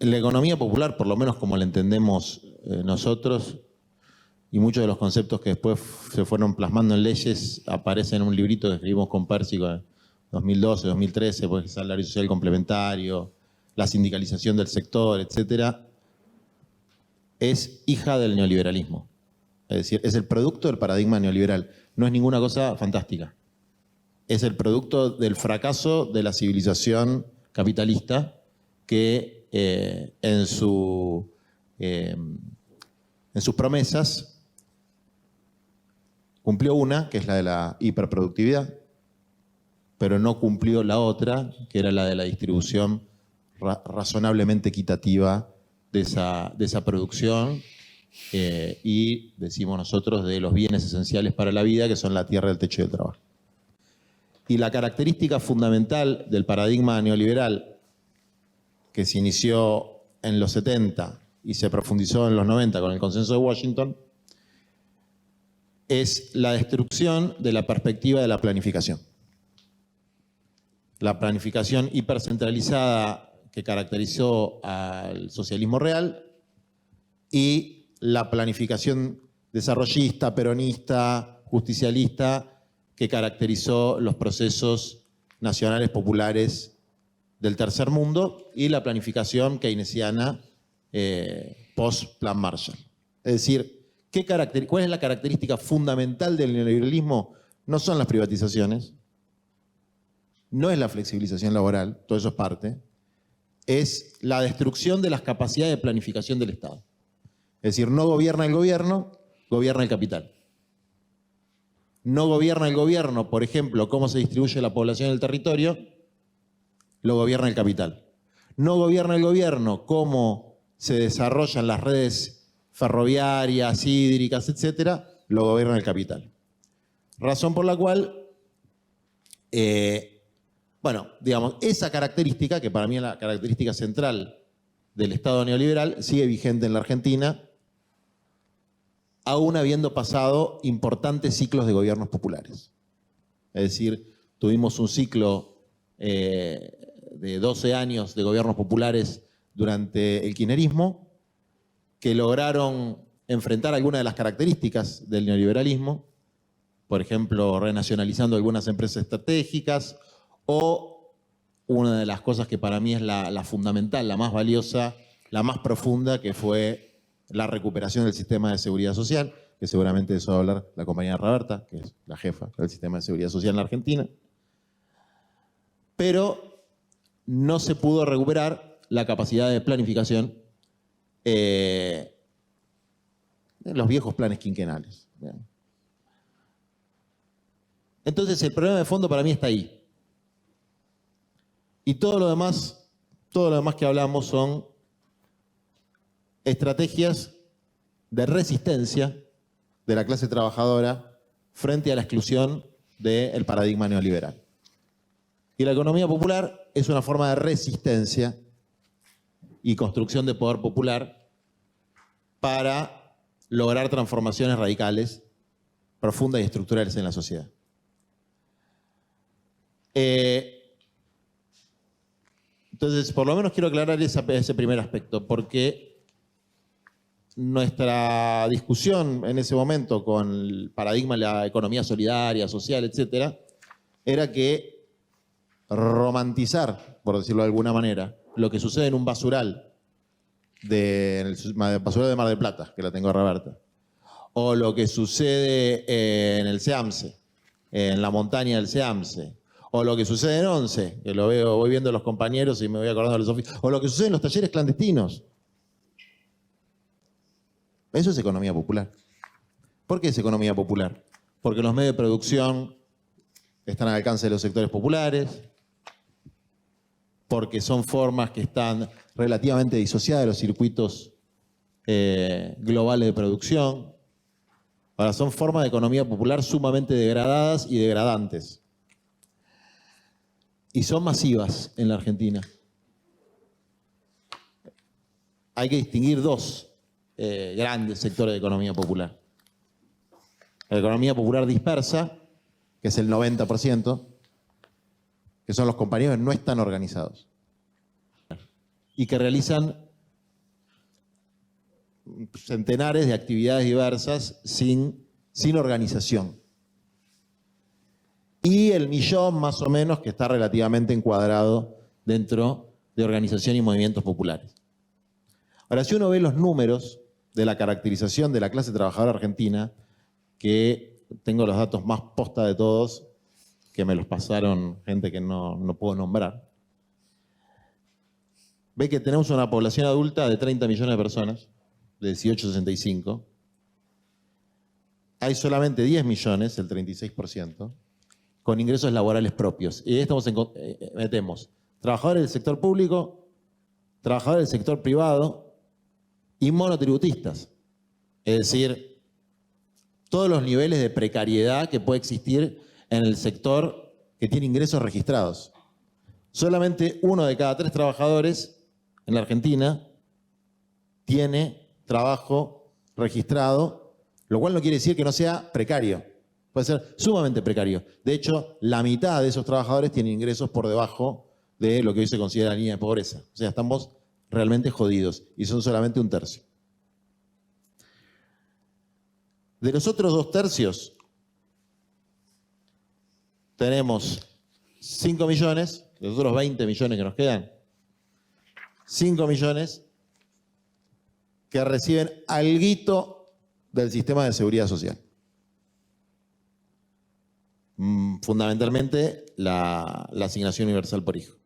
La economía popular, por lo menos como la entendemos nosotros, y muchos de los conceptos que después se fueron plasmando en leyes aparecen en un librito que escribimos con Pérsico en 2012, 2013, pues el salario social complementario, la sindicalización del sector, etcétera, es hija del neoliberalismo. Es decir, es el producto del paradigma neoliberal. No es ninguna cosa fantástica. Es el producto del fracaso de la civilización capitalista que en sus promesas cumplió una, que es la de la hiperproductividad, pero no cumplió la otra, que era la de la distribución razonablemente equitativa de esa producción y, decimos nosotros, de los bienes esenciales para la vida, que son la tierra, el techo y el trabajo. Y la característica fundamental del paradigma neoliberal, que se inició en los 70 y se profundizó en los 90 con el Consenso de Washington, es la destrucción de la perspectiva de la planificación. La planificación hipercentralizada que caracterizó al socialismo real y la planificación desarrollista, peronista, justicialista que caracterizó los procesos nacionales populares del tercer mundo y la planificación keynesiana post-Plan Marshall. Es decir, ¿cuál es la característica fundamental del neoliberalismo? No son las privatizaciones, no es la flexibilización laboral, todo eso es parte, es la destrucción de las capacidades de planificación del Estado. Es decir, no gobierna el gobierno, gobierna el capital. No gobierna el gobierno, por ejemplo, cómo se distribuye la población en el territorio, lo gobierna el capital. No gobierna el gobierno cómo se desarrollan las redes ferroviarias, hídricas, etcétera, lo gobierna el capital. Razón por la cual, digamos, esa característica, que para mí es la característica central del Estado neoliberal, sigue vigente en la Argentina, aún habiendo pasado importantes ciclos de gobiernos populares. Es decir, tuvimos un ciclo de 12 años de gobiernos populares durante el kirchnerismo, que lograron enfrentar algunas de las características del neoliberalismo, por ejemplo, renacionalizando algunas empresas estratégicas, o una de las cosas que para mí es la fundamental, la más valiosa, la más profunda, que fue la recuperación del sistema de seguridad social, que seguramente de eso va a hablar la compañera Roberta, que es la jefa del sistema de seguridad social en la Argentina. Pero no se pudo recuperar la capacidad de planificación en los viejos planes quinquenales. Entonces el problema de fondo para mí está ahí. Y todo lo demás que hablamos son estrategias de resistencia de la clase trabajadora frente a la exclusión del paradigma neoliberal. Y la economía popular es una forma de resistencia y construcción de poder popular para lograr transformaciones radicales, profundas y estructurales en la sociedad. Entonces, por lo menos quiero aclarar ese primer aspecto, porque nuestra discusión en ese momento con el paradigma de la economía solidaria, social, etcétera, era que romantizar, por decirlo de alguna manera, lo que sucede en un basural de Mar del Plata, que la tengo a Roberta, o lo que sucede en el Seamse, en la montaña del Seamse, o lo que sucede en Once, que voy viendo a los compañeros y me voy acordando de los oficios, o lo que sucede en los talleres clandestinos. Eso es economía popular. ¿Por qué es economía popular? Porque los medios de producción están al alcance de los sectores populares, porque son formas que están relativamente disociadas de los circuitos globales de producción. Ahora, son formas de economía popular sumamente degradadas y degradantes. Y son masivas en la Argentina. Hay que distinguir dos grandes sectores de economía popular. La economía popular dispersa, que es el 90%, que son los compañeros que no están organizados y que realizan centenares de actividades diversas sin organización. Y el millón más o menos que está relativamente encuadrado dentro de organización y movimientos populares. Ahora, si uno ve los números de la caracterización de la clase trabajadora argentina, que tengo los datos más posta de todos, que me los pasaron gente que no puedo nombrar, ve que tenemos una población adulta de 30 millones de personas, de 18 a 65. Hay solamente 10 millones, el 36%, con ingresos laborales propios. Y ahí metemos trabajadores del sector público, trabajadores del sector privado y monotributistas. Es decir, todos los niveles de precariedad que puede existir en el sector que tiene ingresos registrados. Solamente 1 de cada 3 trabajadores en la Argentina tiene trabajo registrado, lo cual no quiere decir que no sea precario. Puede ser sumamente precario. De hecho, la mitad de esos trabajadores tienen ingresos por debajo de lo que hoy se considera la línea de pobreza. O sea, estamos realmente jodidos y son solamente 1/3. De los otros 2/3, tenemos 5 millones, de los otros 20 millones que nos quedan, 5 millones que reciben alguito del sistema de seguridad social. Fundamentalmente la asignación universal por hijo,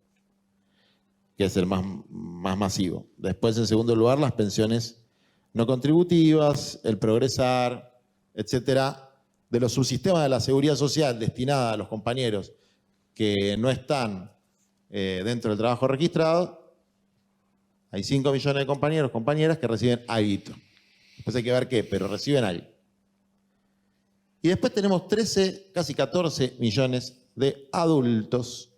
que es el más masivo. Después, en segundo lugar, las pensiones no contributivas, el progresar, etcétera, de los subsistemas de la seguridad social destinada a los compañeros que no están dentro del trabajo registrado. Hay 5 millones de compañeros, compañeras que reciben algo. Después hay que ver qué, pero reciben algo. Y después tenemos 13, casi 14 millones de adultos,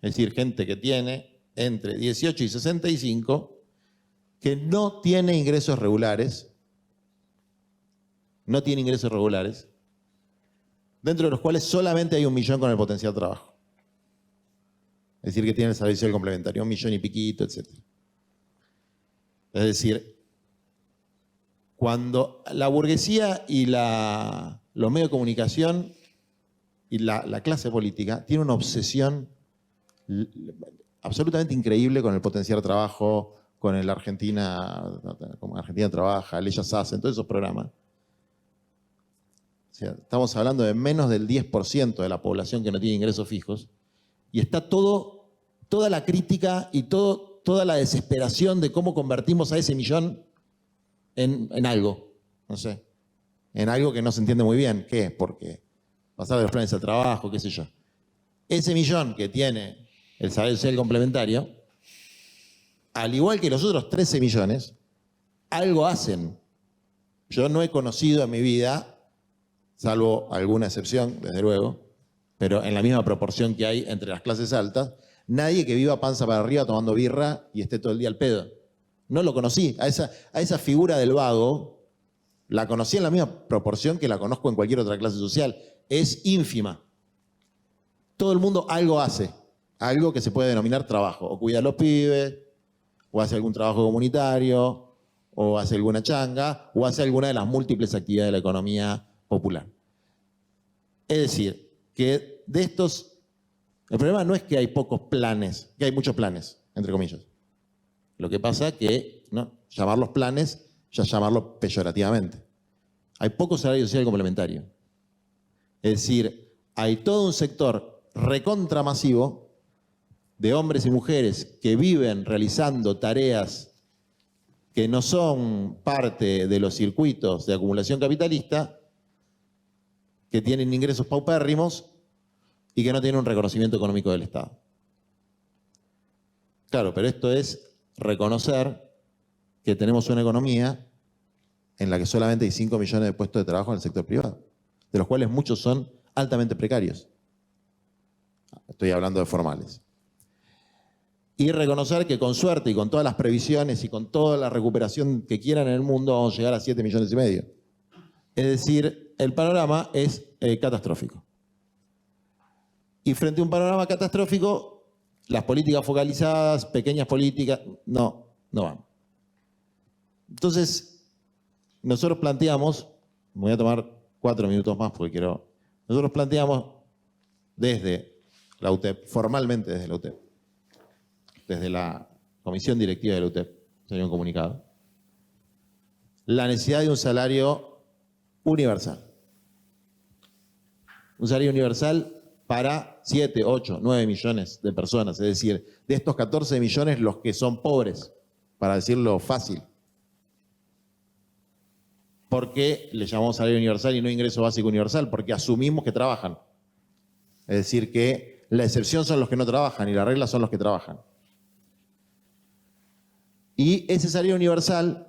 es decir, gente que tiene entre 18 y 65, que no tiene ingresos regulares, dentro de los cuales solamente hay 1 millón con el potencial trabajo. Es decir, que tienen el servicio del complementario, 1 millón y piquito, etc. Es decir, cuando la burguesía y los medios de comunicación y la clase política tienen una obsesión absolutamente increíble con el potencial trabajo, con el como Argentina Trabaja, Leyes Hacen, todos esos programas. O sea, estamos hablando de menos del 10% de la población que no tiene ingresos fijos, y está toda la crítica y toda la desesperación de cómo convertimos a ese millón en algo, no sé, en algo que no se entiende muy bien. ¿Qué es? Porque pasar de los planes al trabajo, qué sé yo. Ese millón que tiene el salario social complementario, al igual que los otros 13 millones, algo hacen. Yo no he conocido en mi vida, salvo alguna excepción, desde luego, pero en la misma proporción que hay entre las clases altas, nadie que viva panza para arriba tomando birra y esté todo el día al pedo. No lo conocí. A esa figura del vago la conocí en la misma proporción que la conozco en cualquier otra clase social. Es ínfima. Todo el mundo algo hace. Algo que se puede denominar trabajo. O cuida a los pibes, o hace algún trabajo comunitario, o hace alguna changa, o hace alguna de las múltiples actividades de la economía popular. Es decir, que de estos... El problema no es que hay pocos planes, que hay muchos planes, entre comillas. Lo que pasa es que llamarlos planes, ya llamarlo peyorativamente. Hay poco salario social complementario. Es decir, hay todo un sector recontramasivo de hombres y mujeres que viven realizando tareas que no son parte de los circuitos de acumulación capitalista, que tienen ingresos paupérrimos y que no tienen un reconocimiento económico del Estado. Claro, pero esto es reconocer que tenemos una economía en la que solamente hay 5 millones de puestos de trabajo en el sector privado, de los cuales muchos son altamente precarios. Estoy hablando de formales. Y reconocer que con suerte y con todas las previsiones y con toda la recuperación que quieran en el mundo vamos a llegar a 7 millones y medio. Es decir, el panorama es catastrófico. Y frente a un panorama catastrófico, las políticas focalizadas, pequeñas políticas, no van. Entonces, nosotros planteamos, me voy a tomar 4 minutos más porque nosotros planteamos desde la UTEP, formalmente desde la UTEP, desde la comisión directiva de la UTEP, salió un comunicado, la necesidad de un salario universal. Un salario universal para 7, 8, 9 millones de personas, es decir, de estos 14 millones los que son pobres, para decirlo fácil. ¿Por qué le llamamos salario universal y no ingreso básico universal? Porque asumimos que trabajan. Es decir, que la excepción son los que no trabajan y la regla son los que trabajan. Y ese salario universal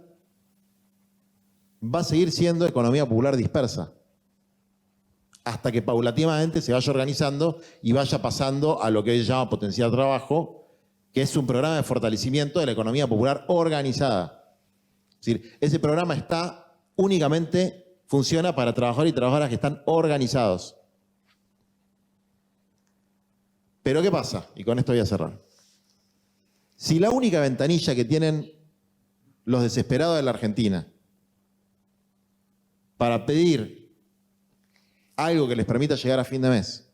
va a seguir siendo economía popular dispersa, hasta que paulatinamente se vaya organizando y vaya pasando a lo que él llama potencial trabajo, que es un programa de fortalecimiento de la economía popular organizada. Es decir, ese programa únicamente funciona para trabajadores y trabajadoras que están organizados. Pero ¿qué pasa? Y con esto voy a cerrar. Si la única ventanilla que tienen los desesperados de la Argentina para pedir algo que les permita llegar a fin de mes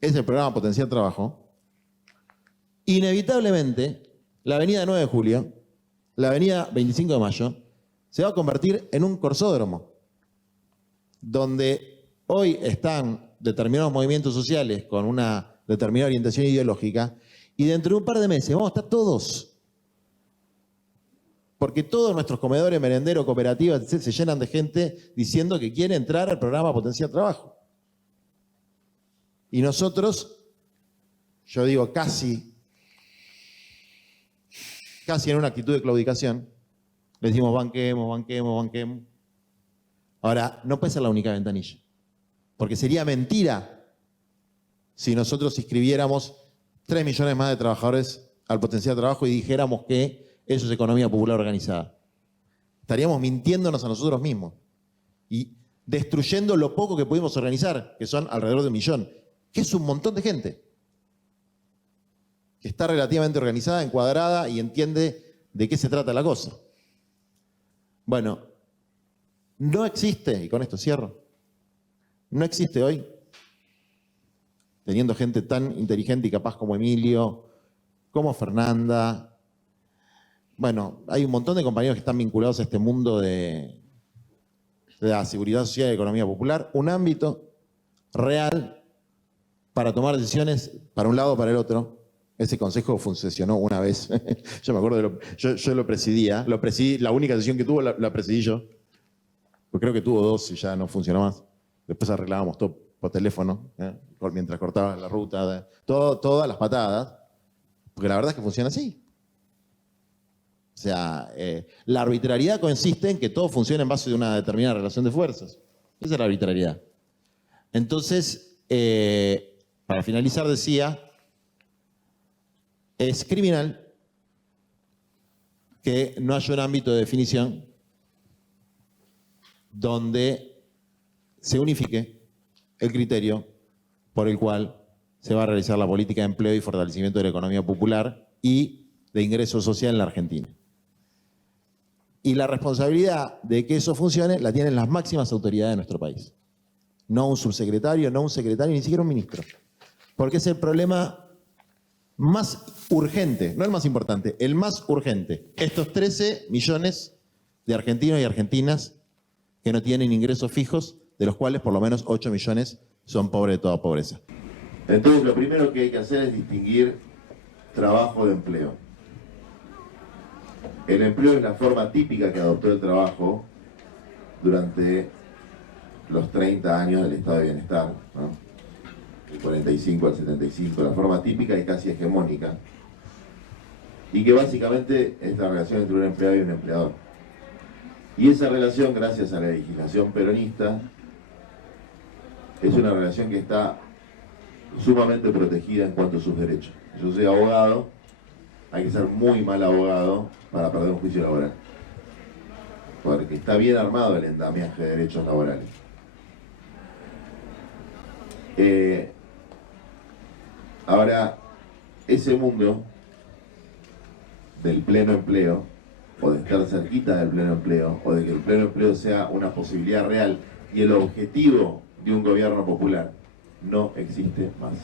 es el programa Potencial Trabajo, inevitablemente la avenida 9 de Julio, la avenida 25 de Mayo, se va a convertir en un corsódromo, donde hoy están determinados movimientos sociales con una determinada orientación ideológica, y dentro de un par de meses vamos a estar todos. Porque todos nuestros comedores, merenderos, cooperativas, se llenan de gente diciendo que quiere entrar al programa Potencial Trabajo. Y nosotros, yo digo casi en una actitud de claudicación, le decimos banquemos, banquemos, banquemos. Ahora, no puede ser la única ventanilla, porque sería mentira si nosotros inscribiéramos 3 millones más de trabajadores al Potencial Trabajo y dijéramos que eso es economía popular organizada. Estaríamos mintiéndonos a nosotros mismos y destruyendo lo poco que pudimos organizar, que son alrededor de 1 millón, que es un montón de gente que está relativamente organizada, encuadrada y entiende de qué se trata la cosa. Bueno, no existe, y con esto cierro, no existe hoy, teniendo gente tan inteligente y capaz como Emilio, como Fernanda. Bueno, hay un montón de compañeros que están vinculados a este mundo de la seguridad social y economía popular, un ámbito real para tomar decisiones para un lado o para el otro. Ese consejo funcionó una vez. Yo me acuerdo, yo lo presidí, la única sesión que tuvo la presidí yo. Pues creo que tuvo 2 y ya no funcionó más. Después arreglábamos todo por teléfono, mientras cortaba la ruta, todas las patadas, porque la verdad es que funciona así. O sea, la arbitrariedad consiste en que todo funcione en base de una determinada relación de fuerzas. Esa es la arbitrariedad. Entonces, para finalizar decía, es criminal que no haya un ámbito de definición donde se unifique el criterio por el cual se va a realizar la política de empleo y fortalecimiento de la economía popular y de ingreso social en la Argentina. Y la responsabilidad de que eso funcione la tienen las máximas autoridades de nuestro país. No un subsecretario, no un secretario, ni siquiera un ministro. Porque es el problema más urgente, no el más importante, el más urgente. Estos 13 millones de argentinos y argentinas que no tienen ingresos fijos, de los cuales por lo menos 8 millones son pobres de toda pobreza. Entonces lo primero que hay que hacer es distinguir trabajo de empleo. El empleo es la forma típica que adoptó el trabajo durante los 30 años del estado de bienestar, ¿no? Del 45 al 75, la forma típica y casi hegemónica, y que básicamente es la relación entre un empleado y un empleador. Y esa relación, gracias a la legislación peronista, es una relación que está sumamente protegida en cuanto a sus derechos. Yo soy abogado, hay que ser muy mal abogado para perder un juicio laboral, porque está bien armado el andamiaje de derechos laborales. Ahora, ese mundo del pleno empleo o de estar cerquita del pleno empleo, o de que el pleno empleo sea una posibilidad real y el objetivo de un gobierno popular, no existe más.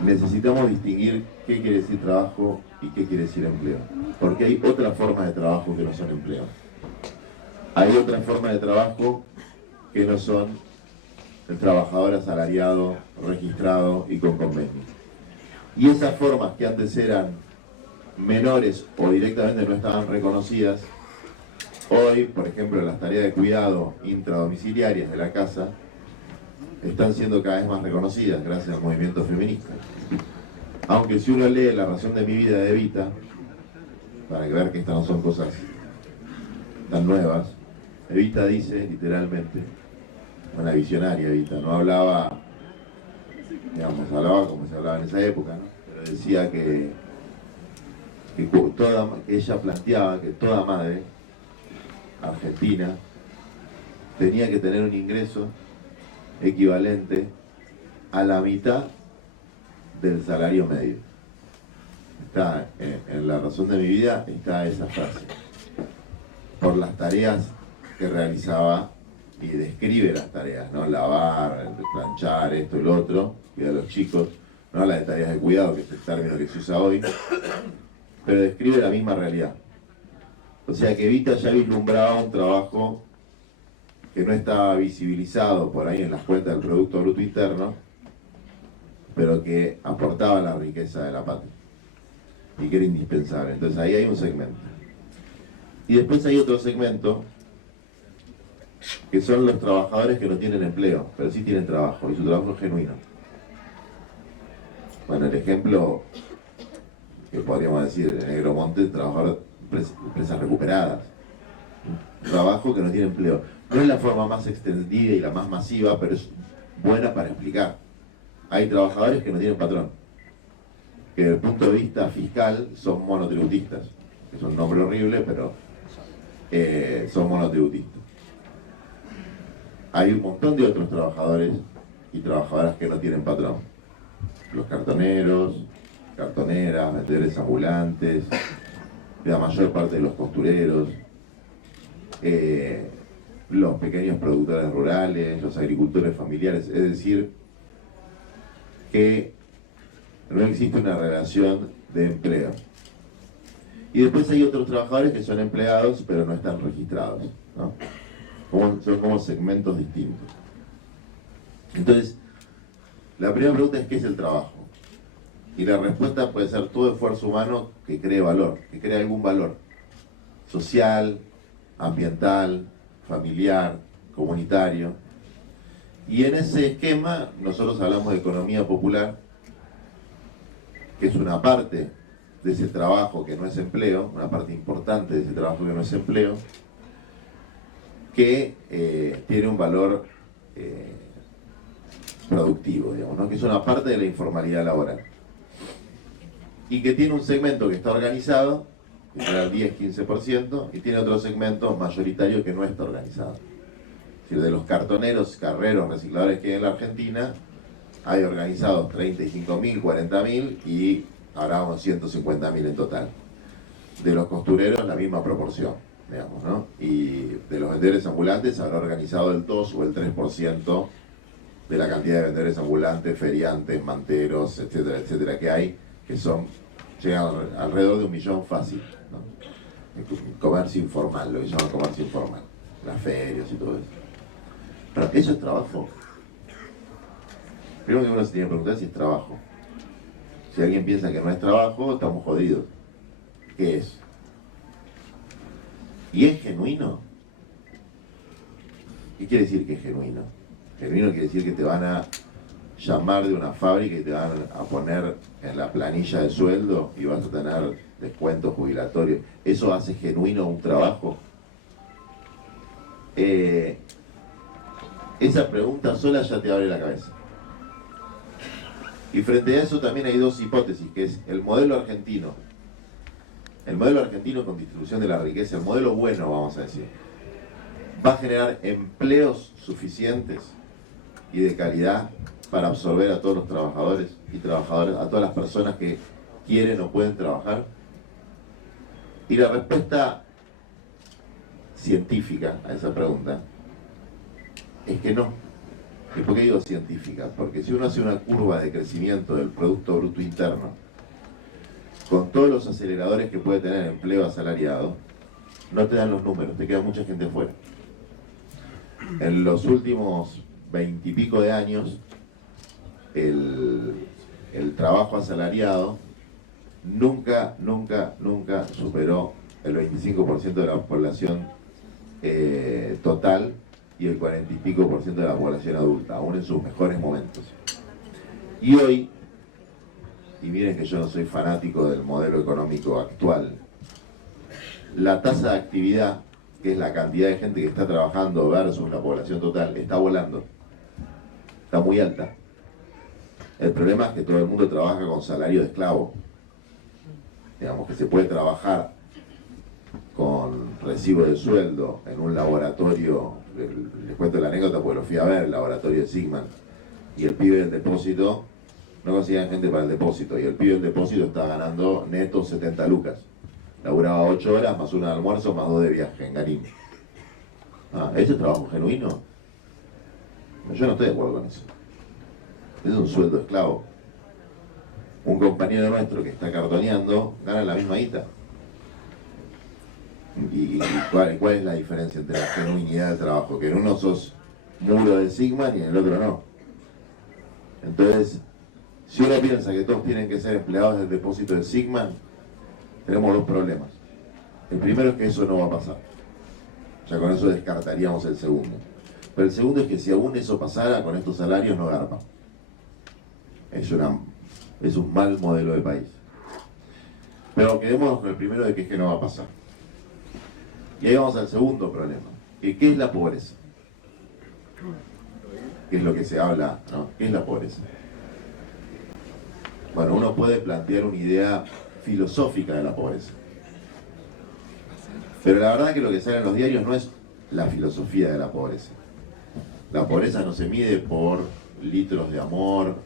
Necesitamos distinguir qué quiere decir trabajo y qué quiere decir empleo, porque hay otras formas de trabajo que no son empleo. Hay otras formas de trabajo que no son el trabajador asalariado, registrado y con convenio. Y esas formas que antes eran menores o directamente no estaban reconocidas, hoy, por ejemplo, las tareas de cuidado intradomiciliarias de la casa están siendo cada vez más reconocidas gracias al movimiento feminista. Aunque si uno lee La razón de mi vida de Evita, para ver que estas no son cosas tan nuevas, Evita dice, literalmente, una visionaria Evita, no hablaba, digamos, hablaba como se hablaba en esa época, ¿no? Pero decía que ella planteaba que toda madre argentina tenía que tener un ingreso equivalente a la mitad del salario medio. Está en La razón de mi vida, está esa frase. Por las tareas que realizaba, y describe las tareas, ¿no? Lavar, planchar, esto y lo otro, cuidar a los chicos, no habla de tareas de cuidado, que es el término que se usa hoy, pero describe la misma realidad. O sea que Evita ya vislumbraba un trabajo que no estaba visibilizado por ahí en las cuentas del Producto Bruto Interno, pero que aportaba la riqueza de la patria y que era indispensable. Entonces ahí hay un segmento. Y después hay otro segmento que son los trabajadores que no tienen empleo, pero sí tienen trabajo, y su trabajo es genuino. Bueno, el ejemplo que podríamos decir de Negromonte, trabajador empresas recuperadas. Un trabajo que no tiene empleo. No es la forma más extendida y la más masiva, pero es buena para explicar. Hay trabajadores que no tienen patrón, que desde el punto de vista fiscal son monotributistas. Es un nombre horrible, pero son monotributistas. Hay un montón de otros trabajadores y trabajadoras que no tienen patrón. Los cartoneros, cartoneras, vendedores ambulantes, la mayor parte de los costureros, los pequeños productores rurales, los agricultores familiares. Es decir, que no existe una relación de empleo. Y después hay otros trabajadores que son empleados pero no están registrados, ¿no? Son como segmentos distintos. Entonces, la primera pregunta es: ¿qué es el trabajo? Y la respuesta puede ser todo esfuerzo humano que cree valor, que cree algún valor social, ambiental, familiar, comunitario. Y en ese esquema nosotros hablamos de economía popular, que es una parte de ese trabajo que no es empleo, una parte importante de ese trabajo que no es empleo, que tiene un valor productivo, digamos, ¿no? Que es una parte de la informalidad laboral. Y que tiene un segmento que está organizado, que será el 10-15%, y tiene otro segmento mayoritario que no está organizado. Es decir, de los cartoneros, carreros, recicladores que hay en la Argentina, hay organizados 35.000, 40.000 y habrá unos 150.000 en total. De los costureros, la misma proporción, digamos, ¿no? Y de los vendedores ambulantes habrá organizado el 2 o el 3% de la cantidad de vendedores ambulantes, feriantes, manteros, etcétera, etcétera, que hay, que llegan alrededor de 1 millón fácil, ¿no? El comercio informal, lo que llaman comercio informal, las ferias y todo eso. Pero eso es trabajo. Primero que uno se tiene que preguntar si es trabajo. Si alguien piensa que no es trabajo, estamos jodidos. ¿Qué es? ¿Y es genuino? ¿Qué quiere decir que es genuino? Genuino quiere decir que te van a llamar de una fábrica y te van a poner en la planilla de sueldo y vas a tener descuentos jubilatorios. ¿Eso hace genuino un trabajo? Esa pregunta sola ya te abre la cabeza. Y frente a eso también hay dos hipótesis, que es el modelo argentino. El modelo argentino con distribución de la riqueza, el modelo bueno, vamos a decir, va a generar empleos suficientes y de calidad para absorber a todos los trabajadores y trabajadoras, a todas las personas que quieren o pueden trabajar? Y la respuesta científica a esa pregunta es que no. ¿Y por qué digo científica? Porque si uno hace una curva de crecimiento del Producto Bruto Interno, con todos los aceleradores que puede tener empleo asalariado, no te dan los números, te queda mucha gente fuera. En los últimos 20 y pico de años, el trabajo asalariado nunca superó el 25% de la población total y el 40 y pico % de la población adulta, aún en sus mejores momentos. Y hoy, y miren que yo no soy fanático del modelo económico actual, la tasa de actividad, que es la cantidad de gente que está trabajando versus la población total, está volando. Está muy alta. El problema es que todo el mundo trabaja con salario de esclavo. Digamos que se puede trabajar con recibo de sueldo en un laboratorio, les cuento la anécdota porque lo fui a ver, el laboratorio de Sigman, y el pibe del depósito, no conseguían gente para el depósito, y el pibe del depósito estaba ganando neto 70 lucas. Laburaba 8 horas, más una de almuerzo, más 2 de viaje en Garín. ¿Ese es trabajo genuino? Yo no estoy de acuerdo con eso. Ese es un sueldo esclavo. Un compañero nuestro que está cartoneando gana la misma guita. ¿Y cuál es la diferencia entre la genuinidad del trabajo? Que en uno sos muro de Sigma y en el otro no. Entonces, si uno piensa que todos tienen que ser empleados del depósito de Sigma, tenemos dos problemas. El primero es que eso no va a pasar. Ya con eso descartaríamos el segundo. Pero el segundo es que si aún eso pasara, con estos salarios no garpa. Es un mal modelo de país. Pero quedémonos con el primero de que es que no va a pasar. Y ahí vamos al segundo problema. ¿Qué es la pobreza? ¿Qué es lo que se habla, ¿no? ¿Qué es la pobreza? Bueno, uno puede plantear una idea filosófica de la pobreza. Pero la verdad es que lo que sale en los diarios no es la filosofía de la pobreza. La pobreza no se mide por litros de amor,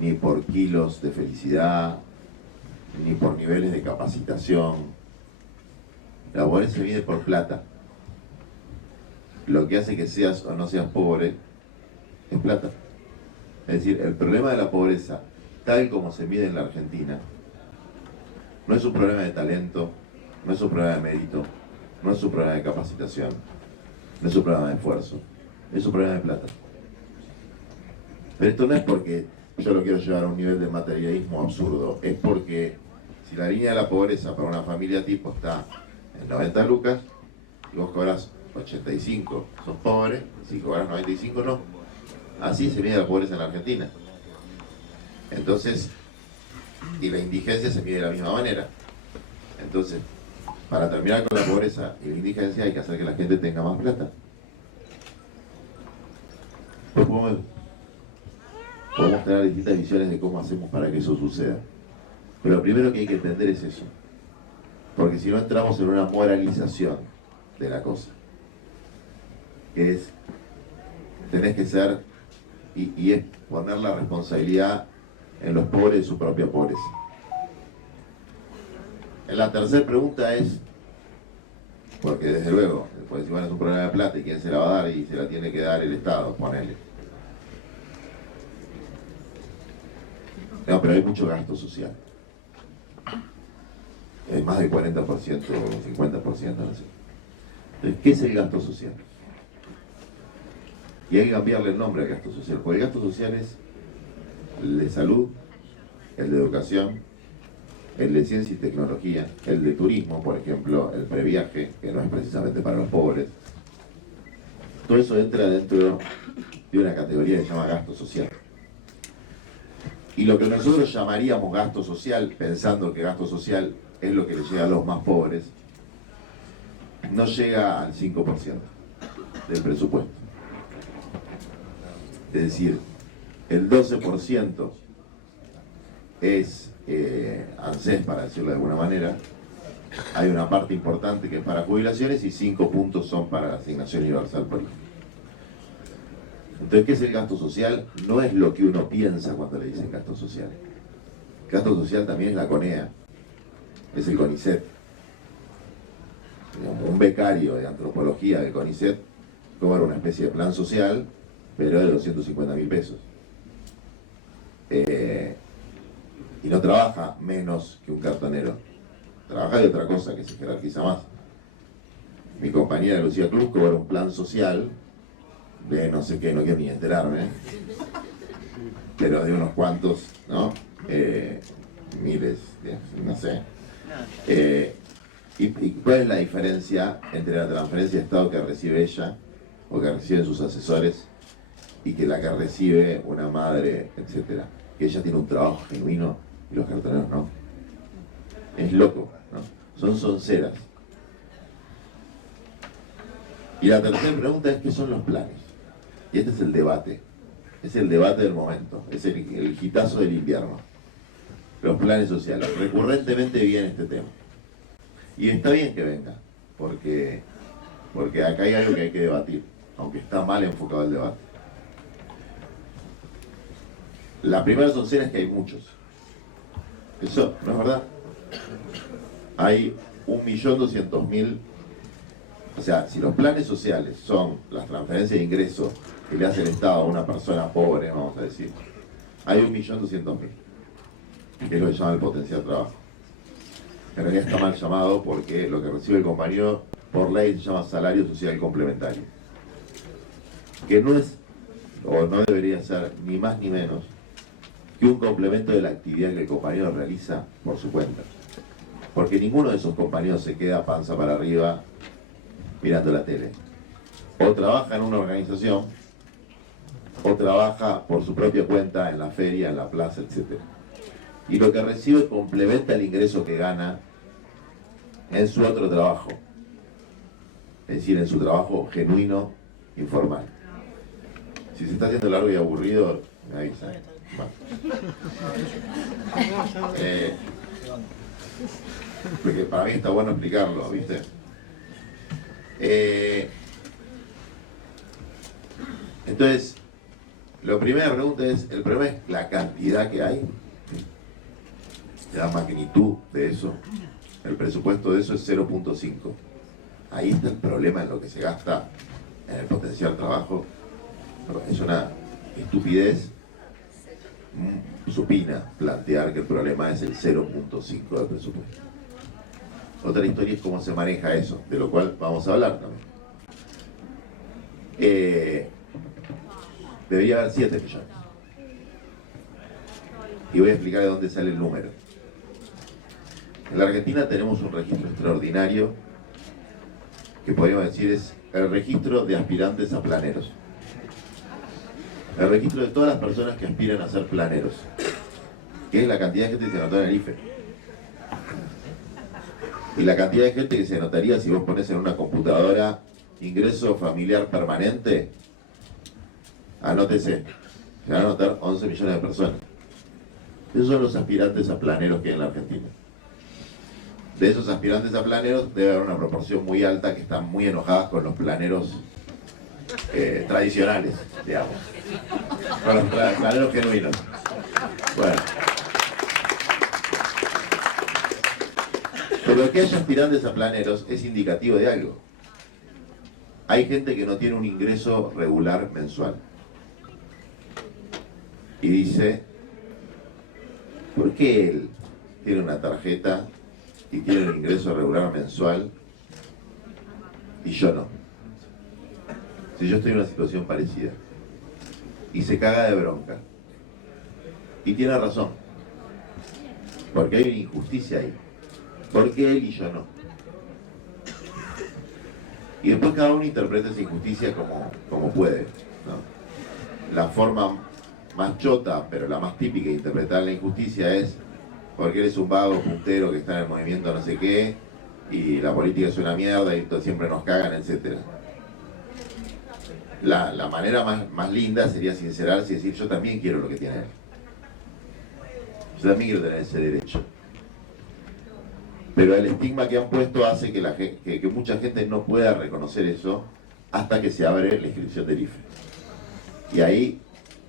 ni por kilos de felicidad, ni por niveles de capacitación. La pobreza se mide por plata. Lo que hace que seas o no seas pobre es plata. Es decir, el problema de la pobreza, tal como se mide en la Argentina, no es un problema de talento, no es un problema de mérito, no es un problema de capacitación, no es un problema de esfuerzo, es un problema de plata. Pero esto no es porque yo lo quiero llevar a un nivel de materialismo absurdo, es porque si la línea de la pobreza para una familia tipo está en 90 lucas y vos cobras 85, sos pobre, si cobras 95 no. Así se mide la pobreza en la Argentina. Entonces, y la indigencia se mide de la misma manera. Entonces, para terminar con la pobreza y la indigencia hay que hacer que la gente tenga más plata. Pues podemos tener distintas visiones de cómo hacemos para que eso suceda. Pero lo primero que hay que entender es eso. Porque si no entramos en una moralización de la cosa. Que es, tenés que ser, y es poner la responsabilidad en los pobres de su propia pobreza. La tercera pregunta es, porque desde luego, después si bueno, es un problema de plata y quién se la va a dar y se la tiene que dar el Estado, ponele. No, pero hay mucho gasto social. Es más del 40% o 50%, no sé. Entonces, ¿qué es el gasto social? Y hay que cambiarle el nombre al gasto social, porque el gasto social es el de salud, el de educación, el de ciencia y tecnología, el de turismo, por ejemplo, el previaje, que no es precisamente para los pobres. Todo eso entra dentro de una categoría que se llama gasto social. Y lo que nosotros llamaríamos gasto social, pensando que gasto social es lo que le llega a los más pobres, no llega al 5% del presupuesto. Es decir, el 12% es ANSES, para decirlo de alguna manera. Hay una parte importante que es para jubilaciones y 5 puntos son para la asignación universal por hijo. Entonces, ¿qué es el gasto social? No es lo que uno piensa cuando le dicen gasto social. Gasto social también es la CONEA, es el CONICET. Un becario de antropología del CONICET cobra una especie de plan social, pero de 250.000 pesos. Y no trabaja menos que un cartonero, trabaja de otra cosa que se jerarquiza más. Mi compañera Lucía Cruz cobra un plan social de no sé qué, no quiero ni enterarme, pero de unos cuantos, ¿no? Miles, no sé. ¿Y cuál es la diferencia entre la transferencia de Estado que recibe ella o que reciben sus asesores y que la que recibe una madre, etcétera? Que ella tiene un trabajo genuino y los cartoneros no. Es loco, ¿no? Son sonceras. Y la tercera pregunta es: ¿qué son los planes? Y este es el debate. Es el debate del momento. Es el hitazo del invierno. Los planes sociales. Recurrentemente viene este tema. Y está bien que venga, porque acá hay algo que hay que debatir, aunque está mal enfocado el debate. La primera soncera es que hay muchos. Eso, ¿no es verdad? Hay 1.200.000. O sea, si los planes sociales son las transferencias de ingresos que le hace el Estado a una persona pobre, vamos a decir, hay 1.200.000, que es lo que llama el potencial trabajo. En realidad está mal llamado porque lo que recibe el compañero por ley se llama salario social complementario, que no es, o no debería ser, ni más ni menos que un complemento de la actividad que el compañero realiza por su cuenta. Porque ninguno de esos compañeros se queda panza para arriba mirando la tele. O trabaja en una organización, o trabaja por su propia cuenta en la feria, en la plaza, etc. Y lo que recibe complementa el ingreso que gana en su otro trabajo. Es decir, en su trabajo genuino, informal. Si se está haciendo largo y aburrido, me avisan. Porque para mí está bueno explicarlo, ¿viste? Entonces, la primera pregunta es: el problema es la cantidad que hay, la magnitud de eso. El presupuesto de eso es 0.5. Ahí está el problema en lo que se gasta en el potencial trabajo. Es una estupidez supina plantear que el problema es el 0.5 del presupuesto. Otra historia es cómo se maneja eso, de lo cual vamos a hablar también. Debería haber 7 millones. Y voy a explicar de dónde sale el número. En la Argentina tenemos un registro extraordinario que podríamos decir es el registro de aspirantes a planeros. El registro de todas las personas que aspiran a ser planeros, que es la cantidad de gente que se anotó en el IFE. Y la cantidad de gente que se anotaría si vos pones en una computadora ingreso familiar permanente, anótese, se van a anotar 11 millones de personas. Esos son los aspirantes a planeros que hay en la Argentina. De esos aspirantes a planeros debe haber una proporción muy alta que están muy enojadas con los planeros tradicionales, digamos. Con los planeros genuinos. Bueno. Pero que haya aspirantes a planeros es indicativo de algo. Hay gente que no tiene un ingreso regular mensual. Y dice: ¿por qué él tiene una tarjeta y tiene un ingreso regular mensual y yo no? Si yo estoy en una situación parecida. Y se caga de bronca. Y tiene razón. Porque hay una injusticia ahí. ¿Por qué él y yo no? Y después cada uno interpreta esa injusticia como puede, ¿no? La forma más chota, pero la más típica de interpretar la injusticia es: porque eres un vago puntero que está en el movimiento no sé qué, y la política es una mierda y siempre nos cagan, etc. La manera más linda sería sincerarse y decir: yo también quiero lo que tiene él. Yo también quiero tener ese derecho. Pero el estigma que han puesto hace que mucha gente no pueda reconocer eso hasta que se abre la inscripción del IFE. Y ahí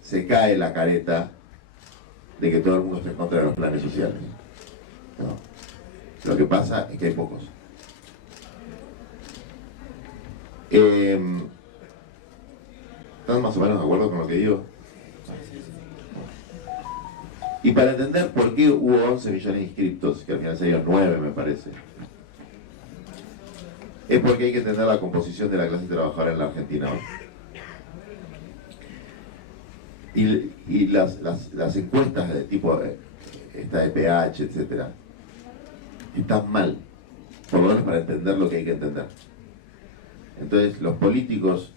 se cae la careta de que todo el mundo esté en contra de los planes sociales. No. Lo que pasa es que hay pocos. ¿Están más o menos de acuerdo con lo que digo? Y para entender por qué hubo 11 millones de inscriptos, que al final salieron 9 me parece, es porque hay que entender la composición de la clase trabajadora en la Argentina hoy. Y las encuestas de tipo esta de PH, etcétera, están mal, por lo menos para entender lo que hay que entender. Entonces los políticos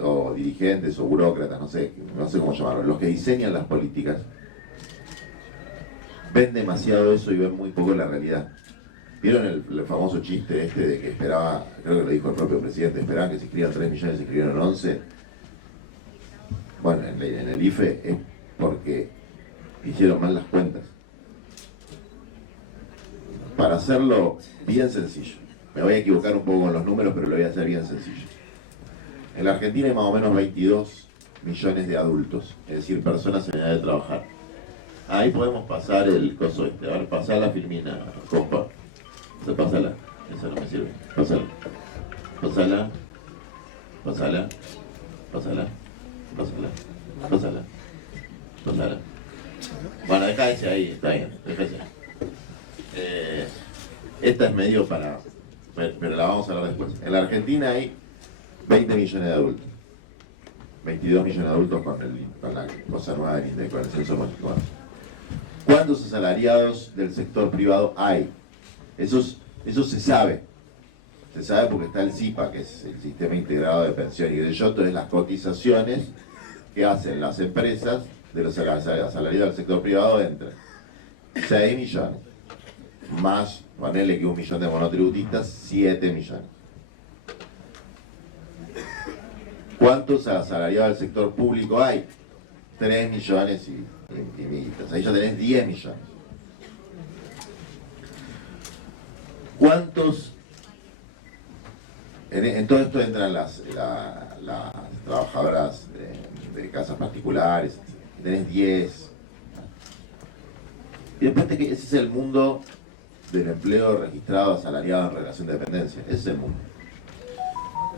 o dirigentes o burócratas, no sé cómo llamarlo, los que diseñan las políticas, ven demasiado eso y ven muy poco la realidad. ¿Vieron el famoso chiste este de que esperaba, creo que lo dijo el propio presidente, esperaban que se inscriban 3 millones, se inscribieron 11? Bueno, en el IFE es porque hicieron mal las cuentas. Para hacerlo bien sencillo, me voy a equivocar un poco con los números, pero lo voy a hacer bien sencillo. En la Argentina hay más o menos 22 millones de adultos, es decir, personas en edad de trabajar. Ahí podemos pasar el coso este. A ver, pasala, Filmina, compa. Pásala. Esa no me sirve. Pásala. Pásala. Pásala. Pásala. Pásala. Pásala. Pásala. Bueno, deja ese ahí, está bien. Deja ese. Esta es medio para... Pero la vamos a hablar después. En la Argentina hay 20 millones de adultos. 22 millones de adultos con la cosa nueva del INDEC, con el censo modificado. ¿Cuántos asalariados del sector privado hay? Eso se sabe. Se sabe porque está el SIPA, que es el Sistema Integrado de Pensión y de entonces las cotizaciones que hacen las empresas de los asalariados del sector privado entran 6 millones. Más, ponele que 1 millón de monotributistas, 7 millones. ¿Cuántos asalariados del sector público hay? 3 millones y militas. Ahí ya tenés 10 millones. ¿Cuántos? En todo esto entran las trabajadoras de casas particulares. Tenés 10. Y después ese es el mundo del empleo registrado asalariado en relación de dependencia. Ese es el mundo.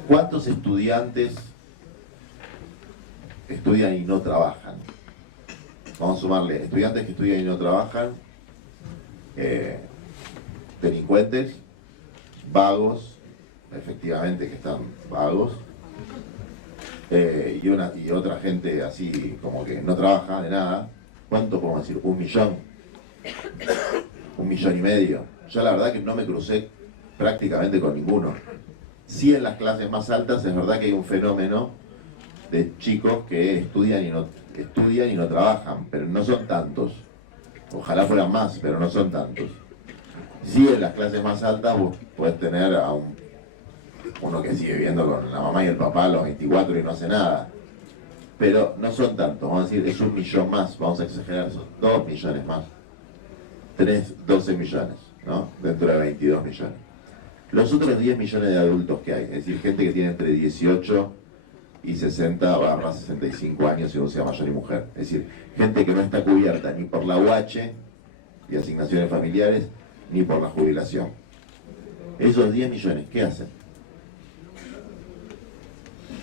¿Cuántos estudiantes estudian y no trabajan? Vamos a sumarle estudiantes que estudian y no trabajan, delincuentes, vagos, efectivamente que están vagos, y otra gente así como que no trabaja de nada. ¿Cuánto podemos decir? 1 millón, 1,5 millones. Yo la verdad que no me crucé prácticamente con ninguno. Sí, en las clases más altas es verdad que hay un fenómeno de chicos que estudian y no trabajan, pero no son tantos. Ojalá fueran más, pero no son tantos. Sí, en las clases más altas vos podés tener a uno que sigue viviendo con la mamá y el papá a los 24 y no hace nada. Pero no son tantos, vamos a decir, es 1 millón más, vamos a exagerar, son 2 millones más. Tenés 12 millones, ¿no? Dentro de 22 millones. Los otros 10 millones de adultos que hay, es decir, gente que tiene entre 18 y 60/65 años, si uno sea mayor y mujer. Es decir, gente que no está cubierta ni por la UH y asignaciones familiares, ni por la jubilación. Esos 10 millones, ¿qué hacen?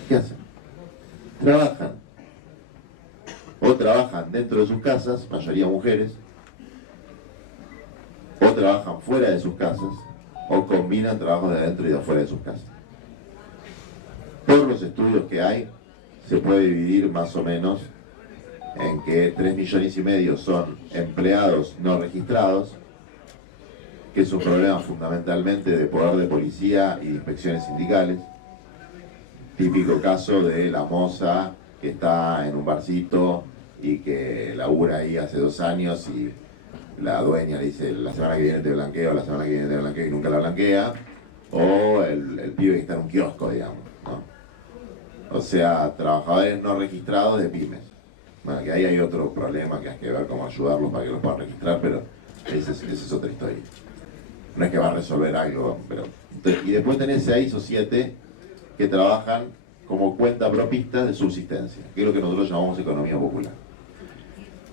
¿Qué hacen? Trabajan. O trabajan dentro de sus casas, mayoría mujeres, o trabajan fuera de sus casas, o combinan trabajos de adentro y de afuera de sus casas. Por los estudios que hay, se puede dividir más o menos en que 3,5 millones son empleados no registrados, que es un problema fundamentalmente de poder de policía y de inspecciones sindicales. Típico caso de la moza que está en un barcito y que labura ahí hace 2 años y la dueña le dice la semana que viene te blanqueo, la semana que viene te blanqueo y nunca la blanquea. O el pibe que está en un kiosco, digamos, ¿no? O sea, trabajadores no registrados de pymes. Bueno, que ahí hay otro problema que hay que ver cómo ayudarlos para que los puedan registrar, pero esa es otra historia. No es que va a resolver algo, pero... Y después tenés 6 o 7 que trabajan como cuentapropistas de subsistencia, que es lo que nosotros llamamos economía popular.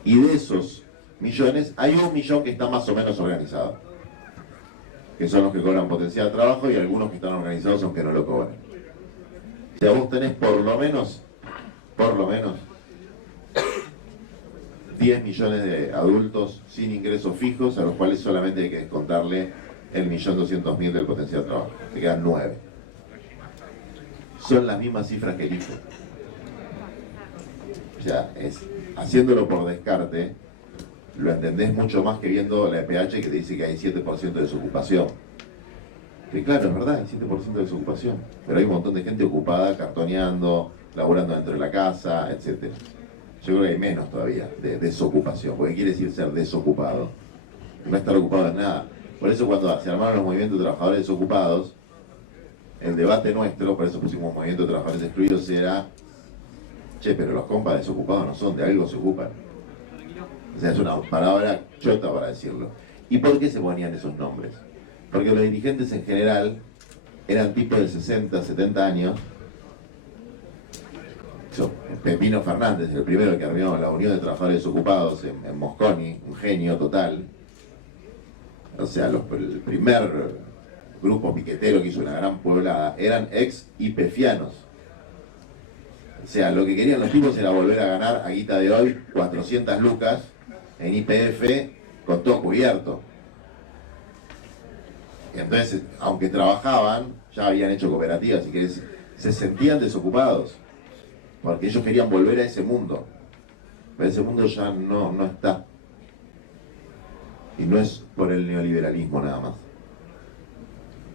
Y de esos millones, hay 1 millón que está más o menos organizado, que son los que cobran potencial de trabajo, y algunos que están organizados aunque no lo cobran. O sea, vos tenés por lo menos 10 millones de adultos sin ingresos fijos, a los cuales solamente hay que descontarle el 1.200.000 del potencial de trabajo. Te quedan 9. Son las mismas cifras que el IFE. O sea, haciéndolo por descarte, lo entendés mucho más que viendo la EPH, que te dice que hay 7% de desocupación. Que claro, es verdad, hay 7% de desocupación, pero hay un montón de gente ocupada, cartoneando, laburando dentro de la casa, etc. Yo creo que hay menos todavía de desocupación, porque quiere decir ser desocupado. No estar ocupado en nada. Por eso cuando se armaron los movimientos de trabajadores desocupados, el debate nuestro, por eso pusimos movimiento de trabajadores excluidos, era, che, pero los compas desocupados no son, de algo se ocupan. O sea, es una palabra chota para decirlo. ¿Y por qué se ponían esos nombres? Porque los dirigentes en general eran tipos de 60, 70 años. Pepino Fernández, el primero que armó la Unión de Trabajadores Desocupados en Mosconi, un genio total. O sea, el primer grupo piquetero que hizo una gran pueblada eran ex IPFianos. O sea, lo que querían los tipos era volver a ganar a guita de hoy 400 lucas en IPF con todo cubierto. Y entonces, aunque trabajaban, ya habían hecho cooperativas, y se sentían desocupados, porque ellos querían volver a ese mundo. Pero ese mundo ya no está. Y no es por el neoliberalismo nada más.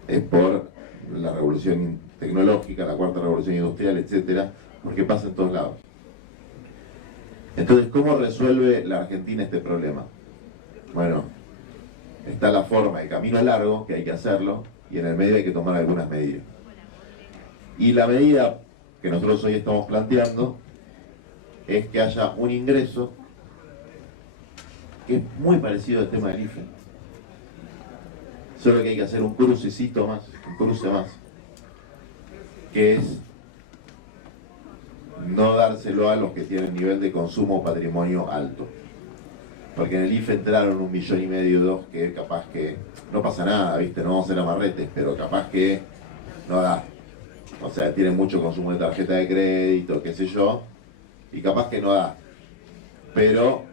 Es por la revolución tecnológica, la cuarta revolución industrial, etcétera, porque pasa en todos lados. Entonces, ¿cómo resuelve la Argentina este problema? Bueno, está la forma, el camino largo, que hay que hacerlo, y en el medio hay que tomar algunas medidas. Y la medida que nosotros hoy estamos planteando es que haya un ingreso que es muy parecido al tema del IFE, solo que hay que hacer un cruce más, que es no dárselo a los que tienen nivel de consumo o patrimonio alto. Porque en el IFE entraron 1,5 millones, 2, que capaz que no pasa nada, ¿viste? No vamos a hacer amarretes, pero capaz que no da. O sea, tienen mucho consumo de tarjeta de crédito, qué sé yo, y capaz que no da. Pero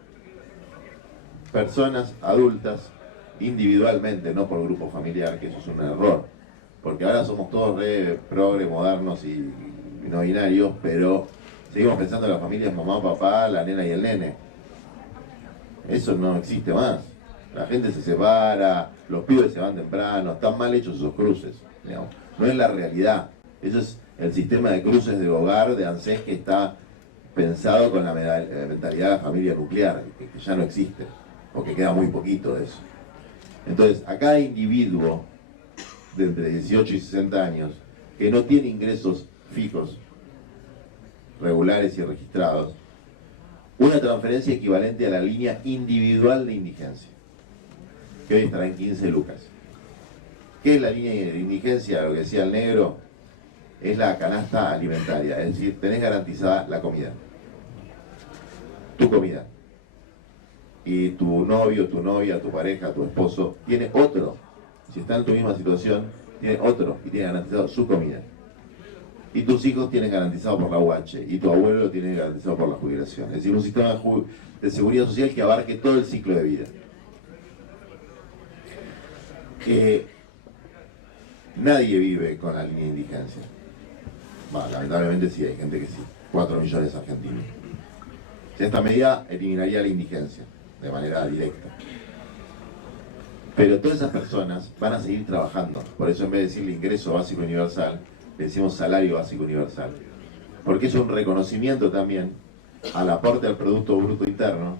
personas adultas, individualmente, no por grupo familiar, que eso es un error. Porque ahora somos todos re progre, modernos y no binarios, pero seguimos pensando en las familias mamá, papá, la nena y el nene. Eso no existe más. La gente se separa, los pibes se van temprano, están mal hechos esos cruces, digamos. No es la realidad. Eso es el sistema de cruces de hogar de ANSES, que está pensado con la mentalidad de la familia nuclear, que ya no existe, o que queda muy poquito de eso. Entonces, a cada individuo de entre 18 y 60 años que no tiene ingresos fijos, regulares y registrados, una transferencia equivalente a la línea individual de indigencia, que hoy estará en 15 lucas. ¿Qué es la línea de indigencia? Lo que decía el negro, es la canasta alimentaria, es decir, tenés garantizada la comida, tu comida, y tu novio, tu novia, tu pareja, tu esposo tiene otro, si está en tu misma situación, tiene otro y tiene garantizado su comida. Y tus hijos tienen garantizado por la UH, y tu abuelo lo tiene garantizado por la jubilación. Es decir, un sistema de seguridad social que abarque todo el ciclo de vida. Nadie vive con la línea de indigencia. Bueno, lamentablemente sí, hay gente que sí. 4 millones de argentinos. Esta medida eliminaría la indigencia de manera directa. Pero todas esas personas van a seguir trabajando. Por eso, en vez de decirle ingreso básico universal, le decimos salario básico universal. Porque es un reconocimiento también al aporte al Producto Bruto Interno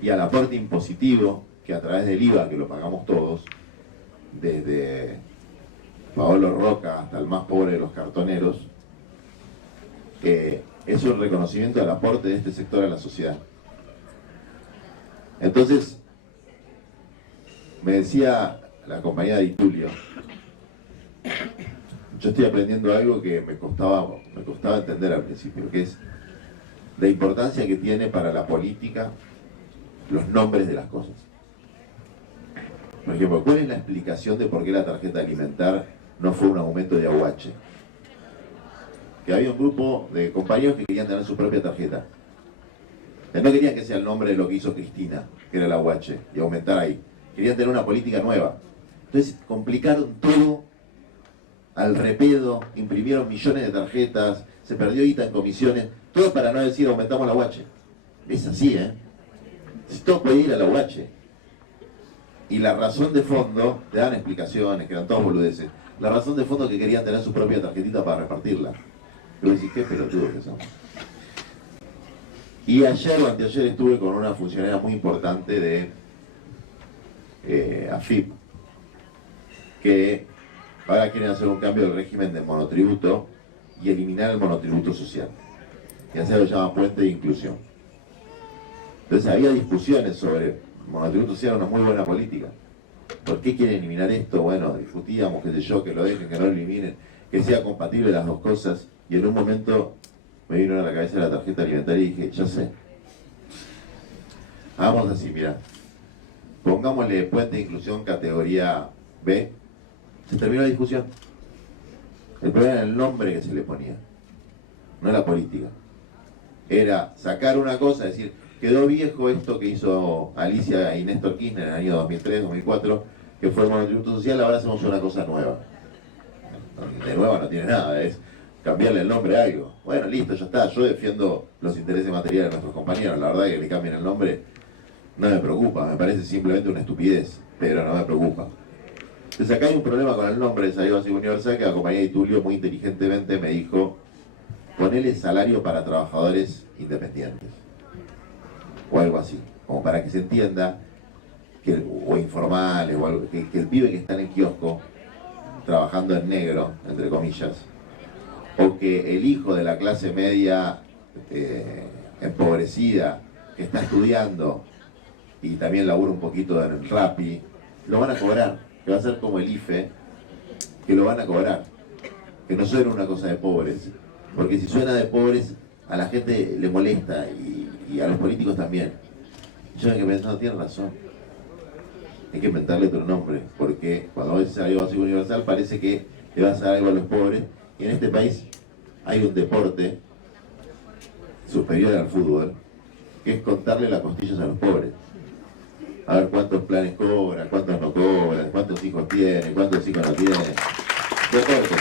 y al aporte impositivo que, a través del IVA, que lo pagamos todos, desde Paolo Roca hasta el más pobre de los cartoneros, es un reconocimiento al aporte de este sector a la sociedad. Entonces, me decía la compañera Di Tulio, yo estoy aprendiendo algo que me costaba entender al principio, que es la importancia que tiene para la política los nombres de las cosas. Por ejemplo, ¿cuál es la explicación de por qué la tarjeta alimentar no fue un aumento de aguache? Que había un grupo de compañeros que querían tener su propia tarjeta. Que no querían que sea el nombre de lo que hizo Cristina, que era el aguache, y aumentar ahí. Querían tener una política nueva. Entonces complicaron todo al repedo, imprimieron millones de tarjetas, se perdió guita en comisiones, todo para no decir aumentamos el aguache. Es así, ¿eh? Si todo puede ir al aguache. Y la razón de fondo, te dan explicaciones, que eran todos boludeces, la razón de fondo es que querían tener su propia tarjetita para repartirla. Y vos decís, qué pelotudo que somos. Y ayer o anteayer estuve con una funcionaria muy importante de AFIP, que ahora quieren hacer un cambio del régimen del monotributo y eliminar el monotributo social. Y hacer lo que se llama puente de inclusión. Entonces había discusiones sobre el monotributo social, una muy buena política. ¿Por qué quieren eliminar esto? Bueno, discutíamos, qué sé yo, que lo dejen, que no lo eliminen, que sea compatible las dos cosas. Y en un momento me vino a la cabeza la tarjeta alimentaria y dije, ya sé. Hagamos así, mirá. Pongámosle puente de inclusión categoría B. Se terminó la discusión. El problema era el nombre que se le ponía, no la política. Era sacar una cosa, decir, quedó viejo esto que hizo Alicia y Néstor Kirchner en el año 2003, 2004, que fue el monotributo social, ahora hacemos una cosa nueva. De nueva no tiene nada, es cambiarle el nombre a algo. Bueno, listo, ya está. Yo defiendo los intereses materiales de nuestros compañeros. La verdad que le cambien el nombre no me preocupa, me parece simplemente una estupidez, pero no me preocupa. Entonces acá hay un problema con el nombre de Salud Básico Universal, que la compañía de Tulio muy inteligentemente me dijo, ponele salario para trabajadores independientes. O algo así, como para que se entienda, que, o informales, o algo, que el pibe que está en el kiosco, trabajando en negro, entre comillas, o que el hijo de la clase media empobrecida, que está estudiando y también labura un poquito en el Rappi, lo van a cobrar, que va a ser como el IFE, que lo van a cobrar, que no suena una cosa de pobres, porque si suena de pobres a la gente le molesta y a los políticos también. Yo me quedé pensando, tienen razón, hay que inventarle otro nombre, porque cuando vos decís salario básico universal parece que le vas a dar algo a los pobres, y en este país hay un deporte superior al fútbol, que es contarle las costillas a los pobres. A ver cuántos planes cobran, cuántos no cobran, cuántos hijos tienen, cuántos hijos no tienen. Deporte.